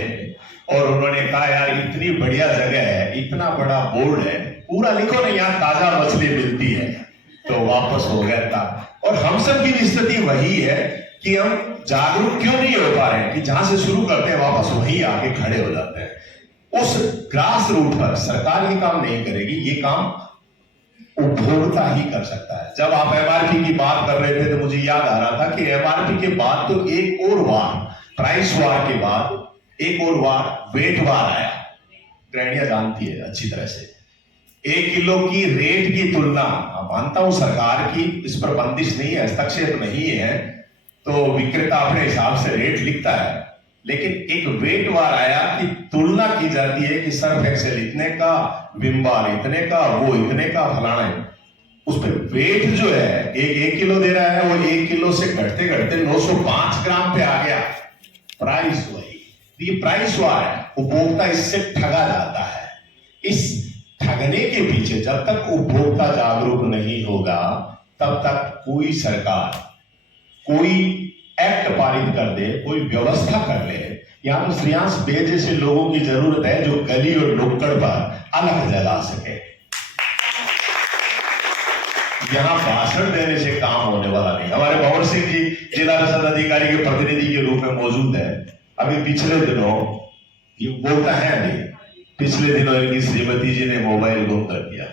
और उन्होंने कहा यार इतनी बढ़िया जगह है, इतना बड़ा बोर्ड है, पूरा लिखो ना यहाँ ताजा मछली मिलती है। तो वापस हो गया था। और हम सब की स्थिति वही है कि हम जागरूक क्यों नहीं हो पा रहे हैं कि जहां से शुरू करते हैं वापस वहीं आके खड़े हो जाते हैं। उस ग्रास रूट पर सरकार ये काम नहीं करेगी, ये काम उपभोक्ता ही कर सकता है। जब आप एमआरपी की बात कर रहे थे तो मुझे याद आ रहा था कि एमआरपी के बाद तो एक और वार, प्राइस वार के बाद एक और वार, वेट वार आया। गृहणियां जानती है अच्छी तरह से। 1 किलो की रेट की तुलना, मानता हूं सरकार की इस पर बंदिश नहीं है, हस्तक्षेप नहीं है, तो विक्रेता अपने हिसाब से रेट लिखता है, लेकिन एक वेट वार आया कि तुलना की जाती है कि सर्फ एक्सेल इतने का, विम बार इतने का, वो इतने का, फलाना है। उस पर वेट जो है 1 किलो दे रहा है, वो 1 किलो से घटते घटते 905 ग्राम पे आ गया। प्राइस वही, ये प्राइस वार है, उपभोक्ता इससे ठगा जाता है। इस ठगने के पीछे जब तक उपभोक्ता जागरूक नहीं होगा तब तक कोई सरकार कोई एक्ट पारित कर दे, कोई व्यवस्था कर ले, यहां तो श्रेयांश बे जैसे लोगों की जरूरत है जो गली और नुक्कड़ पर अलग जला सके। यहां भाषण देने से काम होने वाला नहीं। हमारे भंवर सिंह जी जिला रसद अधिकारी के प्रतिनिधि के रूप में मौजूद है। अभी पिछले दिनों ये बोलता है नहीं, पिछले दिनों इनकी श्रीमती जी ने मोबाइल गुम कर दिया,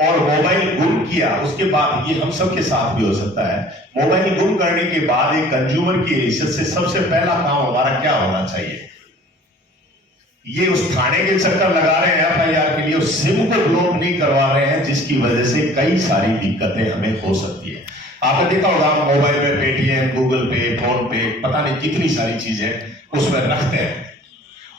और मोबाइल गुम किया उसके बाद, ये हम सब के साथ भी हो सकता है, मोबाइल गुम करने के बाद एक कंज्यूमर की हैसियत से सबसे पहला काम हमारा क्या होना चाहिए? ये उस थाने के चक्कर लगा रहे हैं एफआईआर के लिए, उस सिम को ब्लॉक नहीं करवा रहे हैं, जिसकी वजह से कई सारी दिक्कतें हमें हो सकती है। आपने देखा होगा मोबाइल में पेटीएम, गूगल पे, फोन पे, पता नहीं कितनी सारी चीजें उसमें रखते हैं,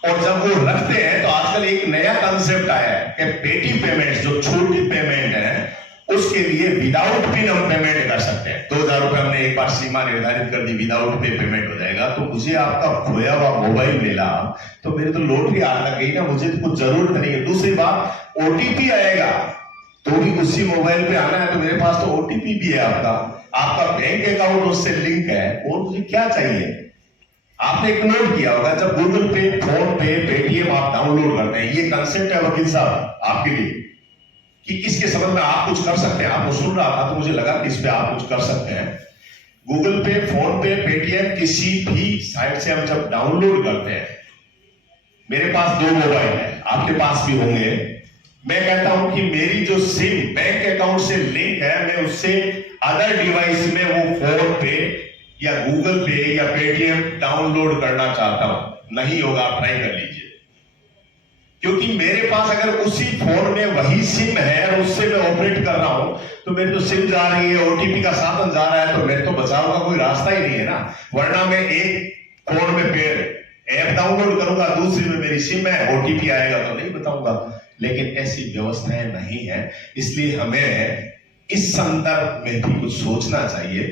और जब वो रखते हैं तो आजकल एक नया कंसेप्ट आया है कि पेटी पेमेंट, जो छोटी पेमेंट है उसके लिए विदाउट पिन हम पेमेंट कर सकते हैं। 2000 रुपए हमने एक बार सीमा निर्धारित कर दी, विदाउट पे पेमेंट हो जाएगा। तो मुझे आपका खोया हुआ मोबाइल मिला तो मेरे तो लॉटरी आ लग गई ना, मुझे तो कुछ जरूरत नहीं है। दूसरी बात, ओटीपी आएगा तो भी उसी मोबाइल पे आना है, तो मेरे पास तो ओटीपी भी है आपका बैंक अकाउंट उससे लिंक है, और मुझे क्या चाहिए? आपने एक नोट किया होगा, जब गूगल पे, फोन पे, पेटीएम आप डाउनलोड करते हैं, ये कंसेप्ट है वकील साहब आपके लिए कि इसके संबंध में आप कुछ कर सकते हैं। आपको सुन रहा था तो मुझे लगा कि इस पे आप कुछ कर सकते हैं। गूगल पे, फोन पे, पेटीएम, किसी भी साइट से हम जब डाउनलोड करते हैं, मेरे पास 2 मोबाइल है, आपके पास भी होंगे, मैं कहता हूं कि मेरी जो सिम बैंक अकाउंट से लिंक है, मैं उससे अदर डिवाइस में वो फोन पे या गूगल पे या पेटीएम डाउनलोड करना चाहता हूं। नहीं होगा, आप ट्राई कर लीजिए, क्योंकि मेरे पास अगर उसी फोन में वही सिम है और उससे मैं ऑपरेट कर रहा हूं, तो मेरी तो सिम जा रही है, ओटीपी का साधन जा रहा है, तो मेरे तो बचाव का कोई रास्ता ही नहीं है ना। वरना मैं एक फोन में ऐप डाउनलोड करूंगा, दूसरी में मेरी सिम है, ओटीपी आएगा तो नहीं बताऊंगा। लेकिन ऐसी व्यवस्थाएं नहीं है, इसलिए हमें इस संदर्भ में भी कुछ सोचना चाहिए।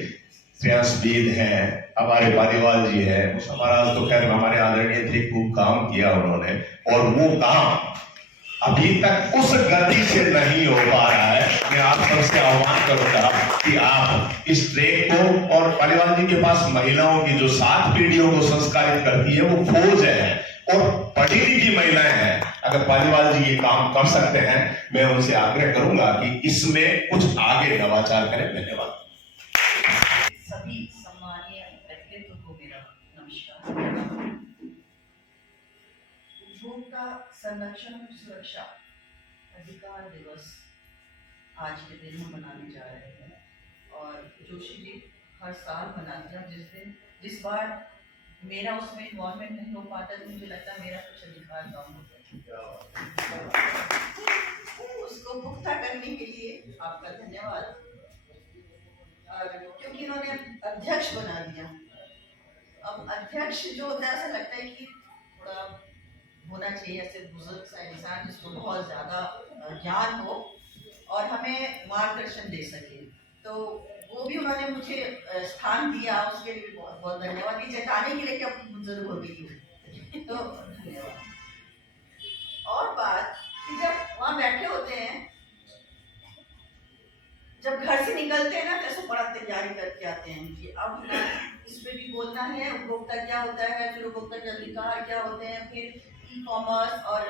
श्रेयांश बेद है, हमारे पालीवाल जी है, महाराज तो खैर हमारे आदरणीय थे, खूब काम किया उन्होंने, और वो काम अभी तक उस गति से नहीं हो पा रहा है। मैं आप सबसे आह्वान करूंगा कि आप इस ट्रैक को, और पालीवाल जी के पास महिलाओं की जो 7 पीढ़ियों को संस्कारित करती है वो फौज है, और पढ़ी लिखी महिलाएं हैं। अगर पालीवाल जी ये काम कर सकते हैं, मैं उनसे आग्रह करूंगा कि इसमें कुछ आगे नवाचार करें। धन्यवाद। सभी सम्मानीय व्यक्तित्व को मेरा नमस्कार। उपभोक्ता संरक्षण सुरक्षा अधिकार दिवस आज के दिन हम मनाने जा रहे हैं, और जोशी जी हर साल मनाते हैं। जिस बार मेरा उसमें इन्वॉल्वमेंट नहीं हो पाता तो मुझे लगता है मेरा कुछ अधिकार कम हो जाता है। उसको पुख्ता करने के लिए आपका धन्यवाद, क्योंकि इन्होंने अध्यक्ष बना दिया। अब अध्यक्ष जो होता है, ऐसा लगता है कि थोड़ा होना चाहिए ऐसे बुजुर्ग सा इंसान जिसको बहुत ज्यादा ज्ञान हो और हमें मार्गदर्शन दे सके। तो वो भी उन्होंने मुझे स्थान दिया, उसके लिए बहुत बहुत धन्यवाद। ये जताने के लिए कि अब बुजुर्ग हो गई हूँ, तो धन्यवाद। और बात कि जब वहाँ बैठे होते हैं, जब घर से निकलते हैं ना, तो बड़ा तैयारी करके आते हैं कि अब इस पे भी बोलना है, उपभोक्ता क्या होता है, फिर उपभोक्ता के अधिकार क्या होते हैं, फिर ई कॉमर्स और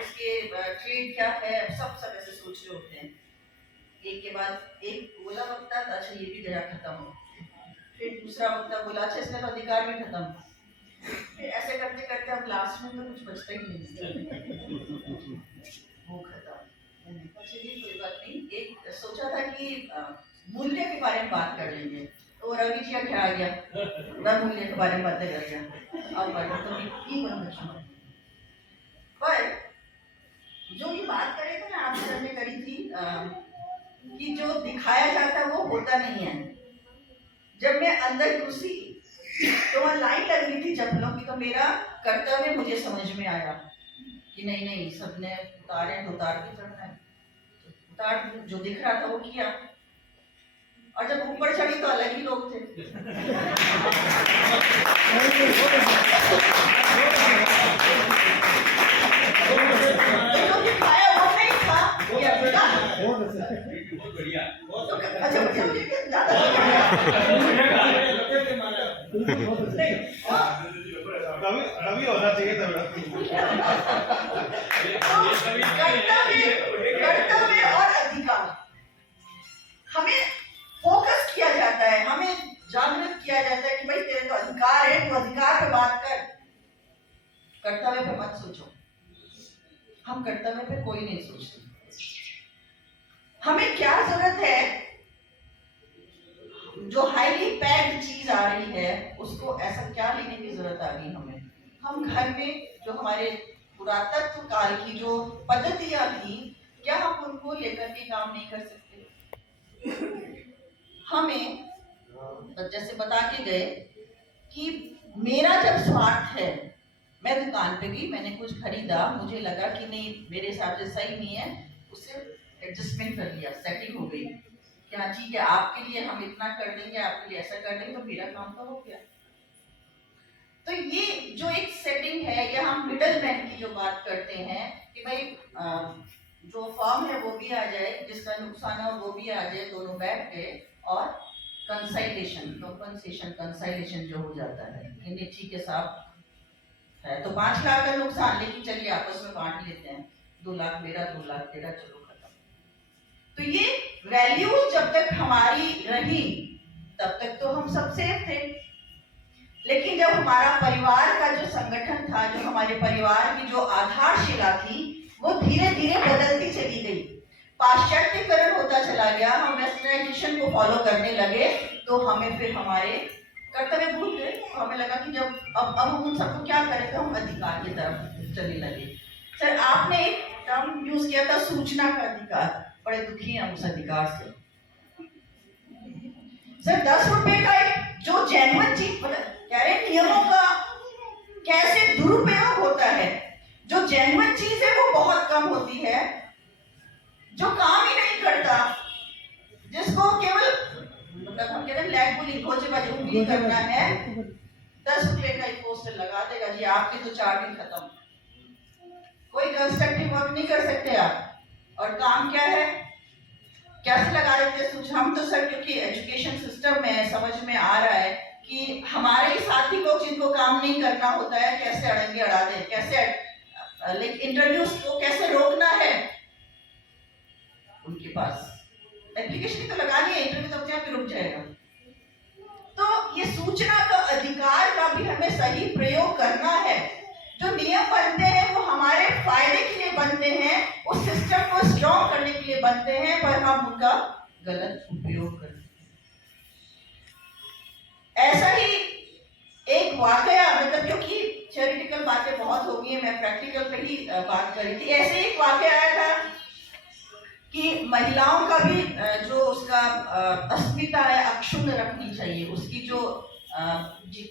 उसके ट्रेड क्या है, सब ऐसे सोच रहे होते हैं। एक के बाद एक बोला वक्ता, अच्छा ये भी गया खत्म, फिर दूसरा वक्ता बोला अच्छा इसका तो अधिकार भी खत्म, फिर ऐसे करते करते अब लास्ट में तो कुछ बचता ही नहीं, वो खत्म। चलिए कोई बात नहीं, एक सोचा था कि मूल्य के बारे में बात कर लेंगे, तो रवि जी का क्या आ गया, मैं मूल्य के बारे में बातें कर गया। अब पर जो ये बात कर रहे थे ना, आप सर ने करी थी कि जो दिखाया जाता है वो होता नहीं है। जब मैं अंदर घुसी तो वहाँ लाइन लग रही थी चप्पलों की, तो मेरा कर्तव्य मुझे समझ में आया कि नहीं सबने उतारे तो उतार के चढ़ना है, उतार जो दिख रहा था वो किया, और जब ऊपर चढ़ी तो अलग ही लोग थे। जो दिखाया वो नहीं था, अच्छा मुझे रवि होना चाहिए था। कर्तव्य और अधिकार हमें फोकस किया जाता है, हमें जागृत किया जाता है कि भाई तेरे तो अधिकार है, तो अधिकार पे बात कर, कर्तव्य पे मत सोचो। हम कर्तव्य पे कोई नहीं सोचते। हमें क्या जरूरत है, जो हाईली पैक्ड चीज आ रही है उसको ऐसा क्या लेने की जरूरत आ गई हमें। हम घर में जो हमारे पुरातत्व काल की जो पद्धतियां थी, क्या हम उनको लेकर के काम नहीं कर सकते? हमें जैसे बता के गए कि मेरा जब स्वार्थ है, मैं दुकान पे गई, मैंने कुछ खरीदा, मुझे लगा कि नहीं मेरे हिसाब से सही नहीं है, उससे एडजस्टमेंट कर लिया, सेटिंग हो गई, क्या ठीक है आपके लिए हम इतना कर देंगे, आपके लिए ऐसा कर देंगे, तो मेरा काम तो हो गया। तो ये जो एक सेटिंग है, या हम मिडल मैन की जो बात करते हैं कि भाई जो फर्म है वो भी आ जाए, जिसका नुकसान है वो भी आ जाए, दोनों बैठ गए और कंसाइलेशन, कंपनसेशन, कंसाइलेशन जो हो जाता है कि नहीं ठीक है साहब है तो 5 लाख का नुकसान, लेकिन चलिए आपस में बांट लेते हैं, 2 लाख मेरा 2 लाख तेरा, चलो खत्म। तो ये वैल्यूज जब तक हमारी रही तब तक तो हम सब सेफ थे, लेकिन जब हमारा परिवार का जो संगठन था, जो हमारे परिवार की जो आधारशिला थी, वो धीरे धीरे बदलती चली गई, पाश्चात्यकरण होता चला गया, हम वेस्टर्नाइजेशन को फॉलो करने लगे, तो हमें फिर हमारे कर्तव्य भूल गए। हमें लगा कि जब अब हम उन सबको क्या करें, तो हम अधिकार की तरफ चलने लगे। सर आपने एक टर्म यूज किया था, सूचना का अधिकार, बड़े दुखी हैं उस अधिकार से। सर 10 रुपए का एक जो जेन्युइन चीज, कह रहे नियमों का कैसे दुरुपयोग होता है, जो जेन्युइन चीज है वो बहुत कम होती है, जो काम ही नहीं करता, जिसको केवल मतलब हम कहते हैं ब्लैक बुलिंग, खोजेबाजी, उंगली करना है, 10 रुपए का एक पोस्टर लगा देगा जी आपके तो 4 दिन खत्म, कोई कंस्ट्रक्टिव वर्क नहीं कर सकते आप। और काम क्या है, कैसे लगा देते सूचना, हम तो सर क्योंकि एजुकेशन सिस्टम में समझ में आ रहा है कि हमारे ही साथी लोग जिनको काम नहीं करना होता है, कैसे अड़ंगे अड़ा दे, कैसे लेकिन इंटरव्यूज को कैसे रोकना है, उनके पास एप्लीकेशन तो लगानी है, इंटरव्यू तो अपने आप ही रुक जाएगा। तो ये सूचना का अधिकार का भी हमें सही प्रयोग करना है। जो नियम बनते हैं वो हमारे फायदे के लिए बनते हैं, उस सिस्टम को स्ट्रॉन्ग करने के लिए बनते हैं, पर हम उनका गलत उपयोग करते हैं। ऐसा ही एक वाकया, मतलब क्योंकि थ्योरेटिकल बातें बहुत हो गई है, मैं प्रैक्टिकल पे ही बात कर रही थी। ऐसे एक वाकया आया था कि महिलाओं का भी जो उसका अस्मिता है अक्षुण्ण रखनी चाहिए, उसकी जो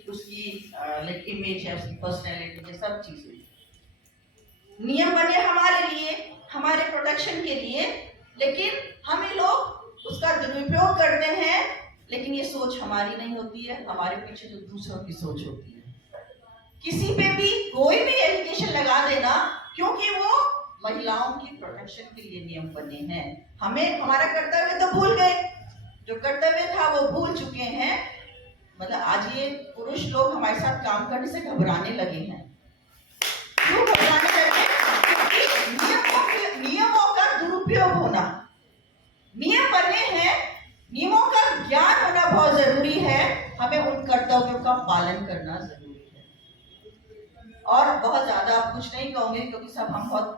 उसकी लाइक इमेज है, उसकी पर्सनैलिटी है, सब चीजें। नियम बने हमारे लिए, हमारे प्रोटेक्शन के लिए, लेकिन हम ये लोग उसका दुरुपयोग करते हैं, लेकिन ये सोच हमारी नहीं होती है, हमारे पीछे जो दूसरों की सोच होती है। किसी पे भी कोई भी एलिगेशन लगा देना, क्योंकि वो महिलाओं की प्रोटेक्शन के लिए नियम बने हैं। हमें हमारा कर्तव्य तो भूल गए, जो कर्तव्य था वो भूल चुके हैं, मतलब आज ये पुरुष लोग हमारे साथ काम करने से घबराने लगे हैं। क्यों घबराने लगे? क्योंकि नियमों का दुरुपयोग होना, नियम बने हैं, नियमों का ज्ञान होना बहुत जरूरी है। हमें उन कर्तव्यों का पालन करना जरूरी है। और बहुत ज्यादा कुछ नहीं कहूंगे क्योंकि सब हम बहुत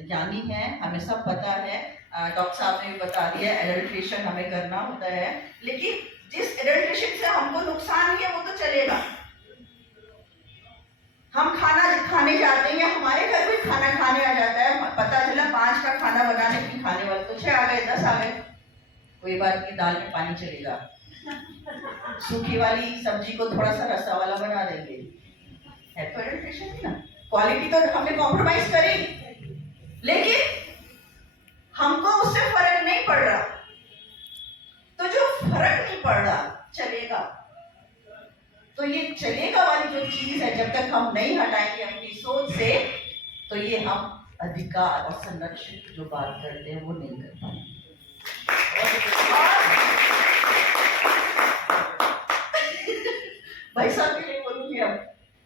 ज्ञानी हैं, हमें सब पता है। डॉक्टर साहब ने भी बता दिया एडल्ट्रेशन हमें करना होता है, लेकिन जिस एडल्ट्रेशन से हमको नुकसान नहीं है वो तो चलेगा। हम खाना खाने जाते हैं, हमारे घर में खाना खाने आ जाता है, पता चला 5 का खाना बनाने की खाने वाले तो 6 आ गए, 10 आ गए, कोई बात नहीं, दाल में पानी चलेगा। सूखी वाली सब्जी को थोड़ा सा रसा वाला बना देंगे, है तो एडल्ट्रेशन ही ना। क्वालिटी तो हमें कॉम्प्रोमाइज करेंगे, लेकिन हमको उससे फर्क नहीं पड़ रहा। तो जो फर्क नहीं पड़ रहा चलेगा, तो ये चलेगा वाली जो चीज है जब तक हम नहीं हटाएंगे अपनी सोच से, तो ये हम अधिकार और संरक्षण की जो बात करते हैं वो नहीं कर पाएंगे। भाई साहब के लिए बोलूंगी, अब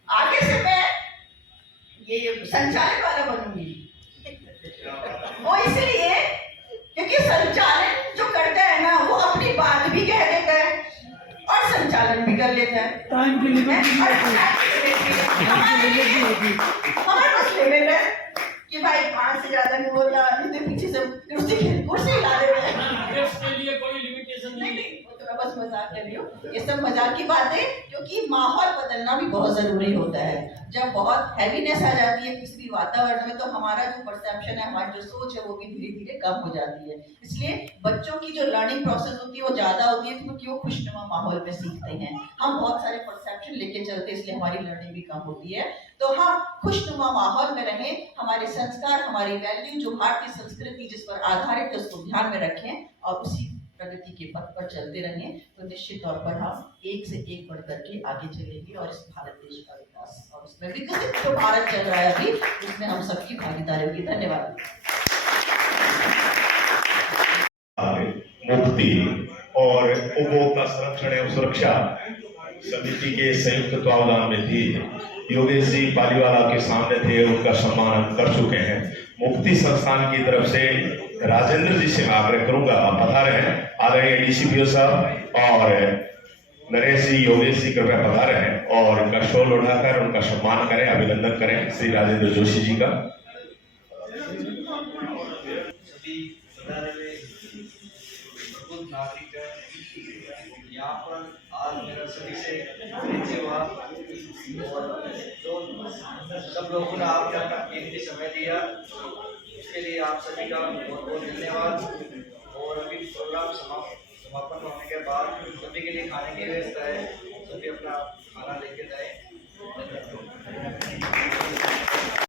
आगे से मैं ये संचालन वाला बनूंगी। वो इसलिए क्योंकि संचालन जो करता है ना वो अपनी बात भी कह देता है और संचालन भी कर लेता है। टाइम की लिमिट हमारे पास लिमिट है कि भाई 5 से ज्यादा नहीं बोलना, नहीं तो पीछे से कुर्सी हिला देते हैं। इसके लिए कोई लिमिटेशन नहीं, वो तो मैं बस मजाक कर रही हूँ। ये सब मजाक की बात है, क्योंकि माहौल बदलना भी बहुत जरूरी होता है। जब बहुत हैवीनेस आ जाती है किसी भी वातावरण में, तो हमारा जो परसेप्शन है, हमारी जो सोच है, वो भी धीरे धीरे कम हो जाती है। इसलिए बच्चों की जो लर्निंग प्रोसेस होती है वो ज्यादा होती है, क्योंकि वो खुशनुमा माहौल में सीखते हैं। हम बहुत सारे परसेप्शन लेके चलते हैं, इसलिए हमारी लर्निंग भी कम होती है। तो हम खुशनुमा माहौल में रहें, हमारे संस्कार, हमारी वैल्यू जो भारतीय संस्कृति जिस पर आधारित है उसको ध्यान में रखें और उसी प्रगति के पथ पर चलते रहें, तो निश्चित तौर पर हम एक से एक बढ़ करके आगे चलेंगे और इस भारत देश का विकास और उसमें विकसित जो भारत चल रहा है अभी, उसमें हम सबकी भागीदारी होगी। धन्यवाद। मुक्ति और उपभोक्ता संरक्षण एवं सुरक्षा समिति के संयुक्त तत्वावधान में थी। योगेश जी पालीवाला के सामने थे, उनका सम्मान हम कर चुके हैं। मुक्ति संस्थान की तरफ से राजेंद्र जी से मैं आग्रह करूंगा, आप पधारे हैं, आदरणीय डीसीपीओ साहब और नरेश जी, योगेश जी कृपया पधारे हैं और उनका शॉल उठाकर उनका सम्मान करें, अभिनंदन करें श्री राजेंद्र जोशी जी का। यहाँ पर आज मेरा सभी से परिचय हुआ और सब लोगों ने आपने अपना कीमती समय दिया, उसके लिए आप सभी का बहुत बहुत धन्यवाद। और अभी प्रोग्राम समापन होने के बाद सभी के लिए खाने की व्यवस्था है, सभी अपना खाना लेके